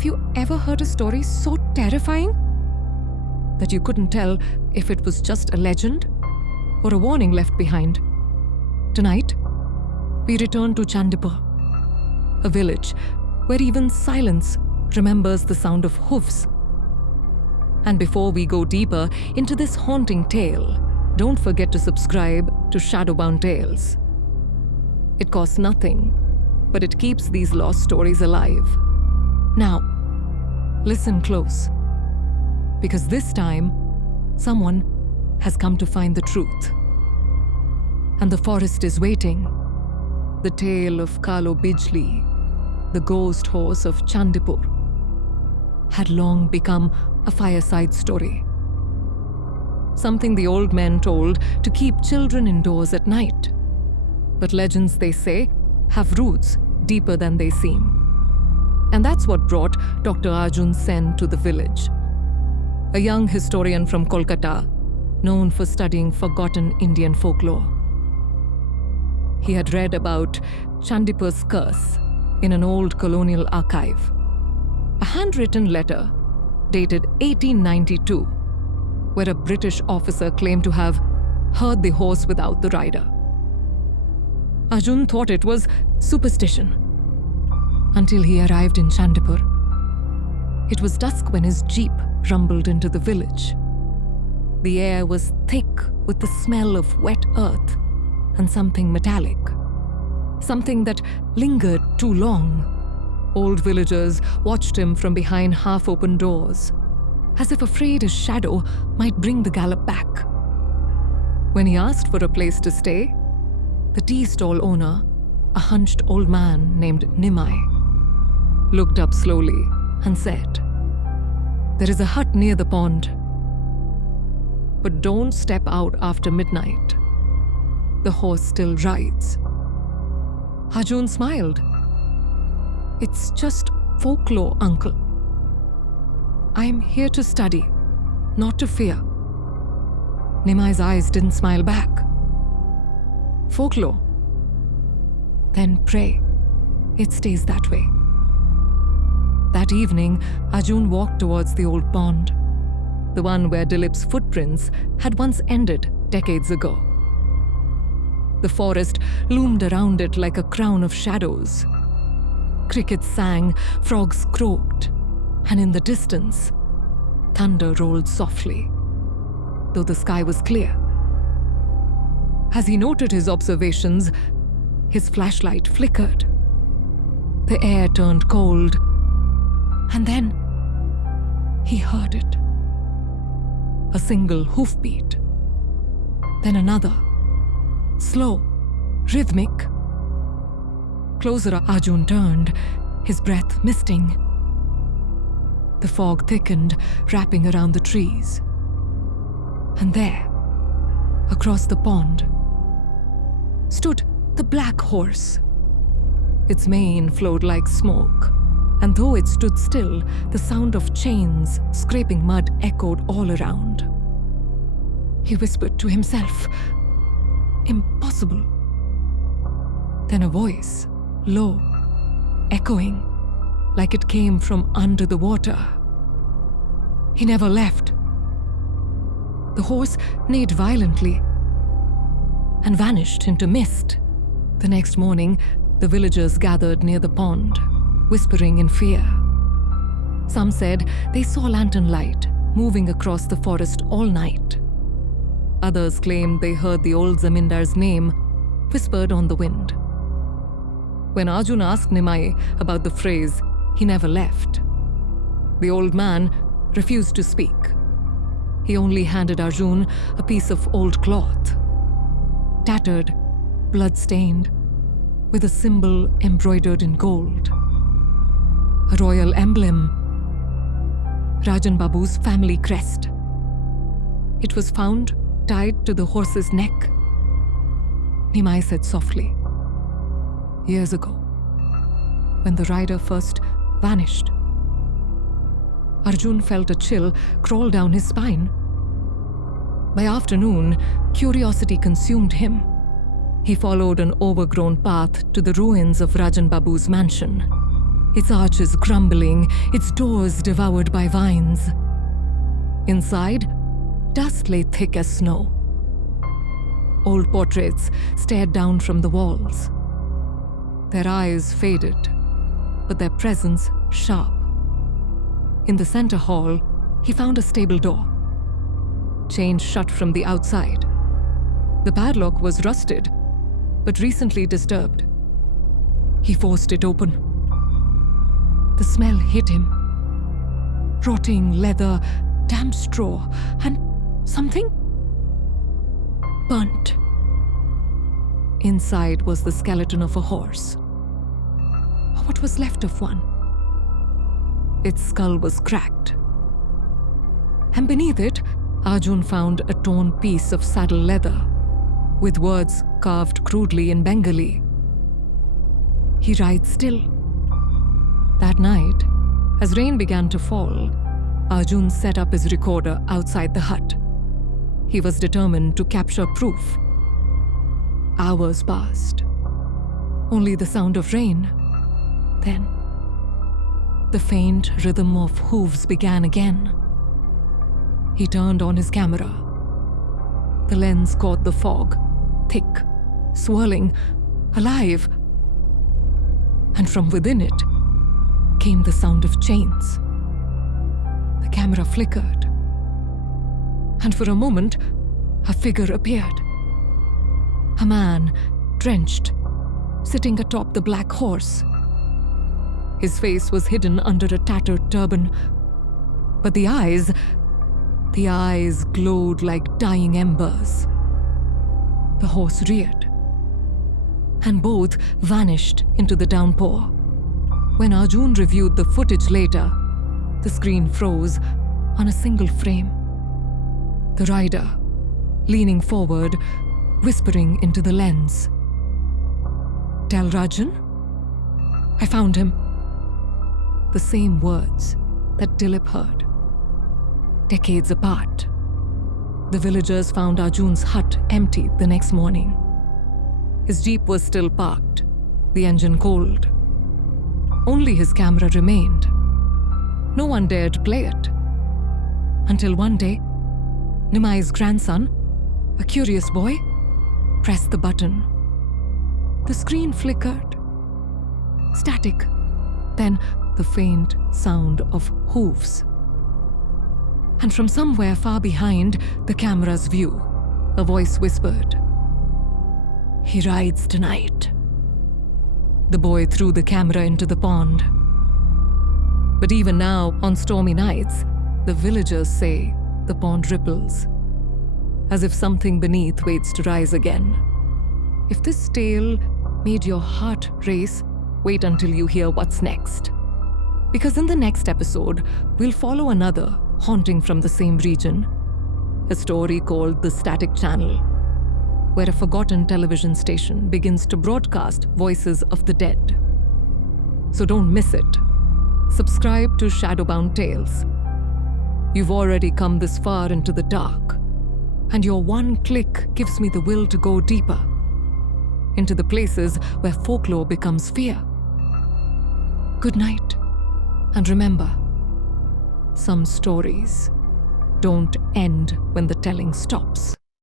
Have you ever heard a story so terrifying that you couldn't tell if it was just a legend or a warning left behind? Tonight, we return to Chandipur, a village where even silence remembers the sound of hooves. And before we go deeper into this haunting tale, don't forget to subscribe to Shadowbound Tales. It costs nothing, but it keeps these lost stories alive. Now, listen close, because this time, someone has come to find the truth. And the forest is waiting. The tale of Kaalo Bijli, the ghost horse of Chandipur, had long become a fireside story. Something the old men told to keep children indoors at night. But legends, they say, have roots deeper than they seem. And that's what brought Dr. Arjun Sen to the village. A young historian from Kolkata, known for studying forgotten Indian folklore. He had read about Chandipur's curse in an old colonial archive. A handwritten letter dated 1892, where a British officer claimed to have heard the horse without the rider. Arjun thought it was superstition until he arrived in Chandipur. It was dusk when his jeep rumbled into the village. The air was thick with the smell of wet earth and something metallic, something that lingered too long. Old villagers watched him from behind half-open doors, as if afraid his shadow might bring the gallop back. When he asked for a place to stay, the tea stall owner, a hunched old man named Nimai, looked up slowly and said, "There is a hut near the pond, but don't step out after midnight. The horse still rides." Arjun smiled. "It's just folklore, uncle. I'm here to study, not to fear." Nimai's eyes didn't smile back. "Folklore? Then pray it stays that way." That evening, Arjun walked towards the old pond, the one where Dilip's footprints had once ended decades ago. The forest loomed around it like a crown of shadows. Crickets sang, frogs croaked, and in the distance, thunder rolled softly, though the sky was clear. As he noted his observations, his flashlight flickered. The air turned cold, and then he heard it. A single hoofbeat, then another, slow, rhythmic. Closer Arjun turned, his breath misting. The fog thickened, wrapping around the trees. And there, across the pond, stood the black horse. Its mane flowed like smoke, and though it stood still, the sound of chains scraping mud echoed all around. He whispered to himself, "Impossible." Then a voice, low, echoing, like it came from under the water. "He never left." The horse neighed violently and vanished into mist. The next morning, the villagers gathered near the pond, whispering in fear. Some said they saw lantern light moving across the forest all night. Others claimed they heard the old zamindar's name whispered on the wind. When Arjun asked Nimai about the phrase, "He never left," the old man refused to speak. He only handed Arjun a piece of old cloth, tattered, blood-stained, with a symbol embroidered in gold. A royal emblem, Rajan Babu's family crest. It was found tied to the horse's neck. Nimai said softly, "Years ago, when the rider first vanished." Arjun felt a chill crawl down his spine. By afternoon, curiosity consumed him. He followed an overgrown path to the ruins of Rajan Babu's mansion. its arches crumbling, its doors devoured by vines. Inside, dust lay thick as snow. Old portraits stared down from the walls. Their eyes faded, but their presence sharp. In the center hall, he found a stable door, chained shut from the outside. The padlock was rusted, but recently disturbed. He forced it open. The smell hit him. Rotting leather, damp straw, and something burnt. Inside was the skeleton of a horse, or what was left of one. Its skull was cracked, and beneath it, Arjun found a torn piece of saddle leather with words carved crudely in Bengali. He rides still. That night, as rain began to fall, Arjun set up his recorder outside the hut. He was determined to capture proof. Hours passed. Only the sound of rain. Then, the faint rhythm of hooves began again. He turned on his camera. The lens caught the fog, thick, swirling, alive. And from within it came the sound of chains. The camera flickered, and for a moment, a figure appeared. A man, drenched, sitting atop the black horse. His face was hidden under a tattered turban, but the eyes glowed like dying embers. The horse reared, and both vanished into the downpour. When Arjun reviewed the footage later, the screen froze on a single frame. The rider, leaning forward, whispering into the lens. "Tell Rajan? I found him." The same words that Dilip heard. Decades apart. The villagers found Arjun's hut empty the next morning. His jeep was still parked, the engine cold. Only his camera remained. No one dared play it. Until one day, Nimai's grandson, a curious boy, pressed the button. The screen flickered. Static. Then the faint sound of hooves. And from somewhere far behind the camera's view, a voice whispered, "He rides tonight." The boy threw the camera into the pond. But even now, on stormy nights, the villagers say the pond ripples, as if something beneath waits to rise again. If this tale made your heart race, wait until you hear what's next. Because in the next episode, we'll follow another haunting from the same region, a story called The Static Channel, where a forgotten television station begins to broadcast voices of the dead. So don't miss it. Subscribe to Shadowbound Tales. You've already come this far into the dark, and your one click gives me the will to go deeper, into the places where folklore becomes fear. Good night, and remember, some stories don't end when the telling stops.